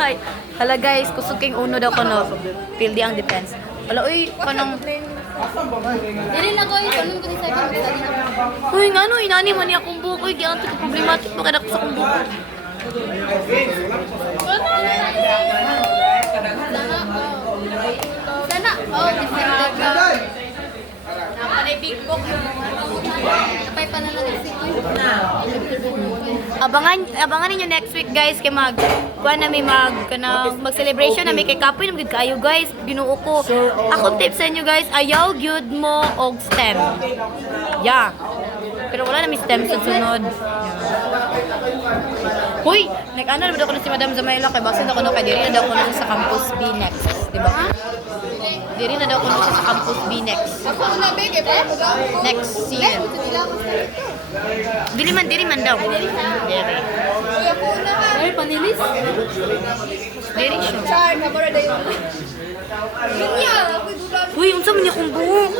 Ay, hala guys, kusuking uno daw ko no. Pildi ang defense. Wala, uy, kanang... Dili na ko itanong ko ni sa akin. Uy, nga no, inani man niya akong buhok. Uy, giyan ko problematic pa kada ko sa akong buhok. Sana, oh, defended ka. Napanay big book. Kapay pa na lang si Abangan ninyo next week guys kay kuha na may mag-celebration na may kay kapoy na magiging kayo guys. Ginoo ko. Ako tip sa inyo guys, ayaw gyud mo og stem. Yeah. Pero wala na may stem sa sunod. Huy! Nag-ano na ba ako na si Madam Zamaila kay bakit ako na kay diri na daw ko na siya sa Campus B next. Diba? Diri na daw ko na siya sa Campus B next. Ako na big eh, pero Next year. Diri man daw. Diri. ako na ha. Ay, panilis? Diri siya. Char, kabara na yun. Niya, ako'y dulang. Uy, unsa man niya kong buhok?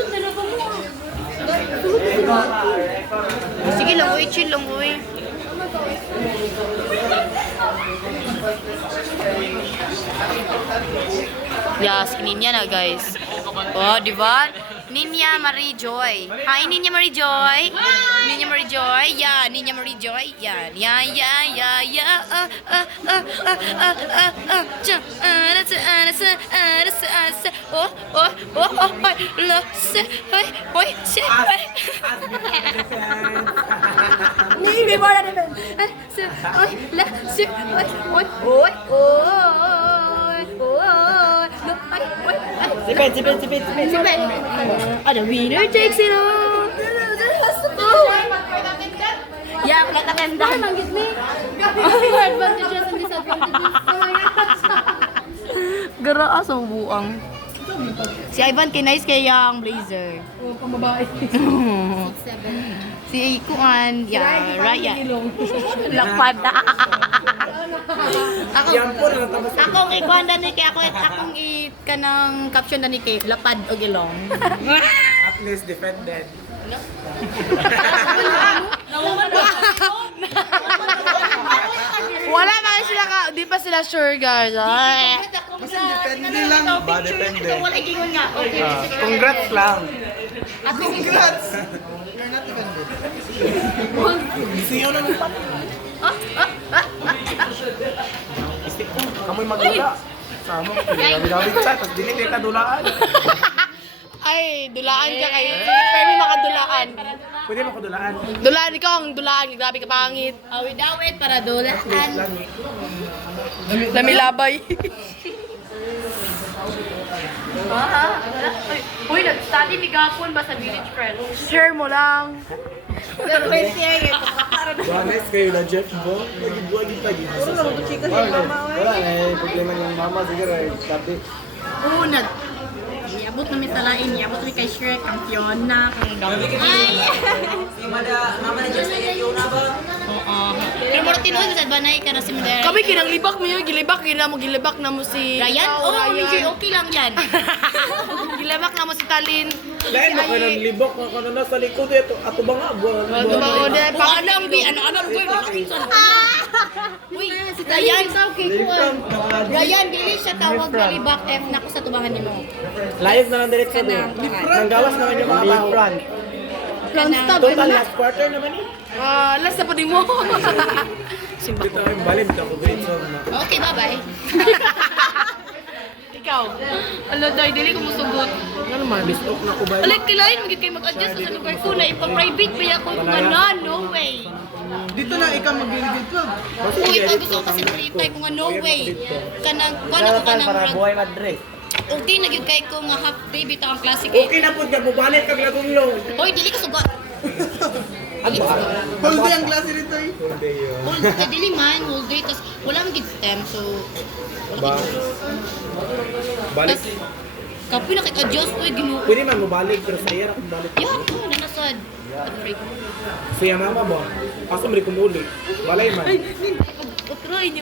Sige lang, uy, chill lang, uy. Yes, Ninya na guys. Oh, di ba? Ninya Marie Joy. Hi, Ninya Marie Joy. Ninya Marie Joy. Yeah, Ninya Marie Joy. Yeah. Ni ba na naman? Sipit. Ada winner takes it all. Ya, kita tendang. Manggit ni. Advantages and disadvantages. Geraas ang buang. Si Ivan kinais kay yang blazer. Oh, pambabae. Si Kuan, ya, Raya. Lakpad. Akong ikuan dani kay akong kanang caption dani kay lapad og ilong. At least defended. Wala pa sila di pa sila sure guys. Depende lang. Ba, depende. Wala gingon nga. Okay. Congrats lang. Congrats! You're not defended. Siyo na ng pati. Kamoy magdula. Sama ko. Gabi-gabi chat. Tapos dinit ka dulaan. Ay, dulaan ka kayo. Pero makadulaan. Pwede mo kadulaan. Dulaan ikaw ang dulaan. Grabe ka pangit. Awit-awit para dulaan. Namilabay. Uy, nag-study ni Gapon ba sa Village Friends? Share mo lang. Johannes kayo na Jeff Bo. Nagbuwagi pa yun. Wala na problema ng mama. Siguro sabi. Oo, Iabot namin sa lain. Iabot namin kay Shrek. Kampiyon na. Mama na Diyos na yun na ba? Oo. Pero mo tinuod sa banay ka na si Miguel. Kami kinang libak mo yun, gilibak na mo si... Ryan? Oo, medyo okay lang yan. Gilibak na mo si Talin. Lain na kayo ng libok. Kung ano sa likod ito. Ato ba nga? Ano ko yun? Uy, si Ryan. Ryan, dili siya tawag na libak F na ko sa tubangan ni mo. Layog na lang direct sabi. Nanggawas naman yung mga tao. Total last quarter naman eh. Last na po din mo. Dito yung balid ako grade song na. Okay, bye-bye. Ikaw. Alo, Day, dili ko musugot. Ano naman, listok na ko ba? Alay, kilain, magiging kayo mag-adjust sa lugar ko na ipa-private ba ako yung ganon? No way. Dito na ikaw mag-grade 12. Uy, pag gusto ko kasi private ko nga no way. Kanang, wala ko kanang buhay madre. okay, nagyug kay ko nga half day bitaw ang classic. Okay na po, bubalik kag lagong long. Hoy, dili ka sugot. Whole day ang klase nito eh. Whole day yun. Whole day, dili man, whole day. Tapos wala mang gid stem, so... Ba? Balik. Kapoy na kay-adjust, uy, ginuo. Pwede man mo balik, pero sa iya kung balik. Yan, oh, nanasad. Siya mama mo. Asa mo rin kumuli. Balay man.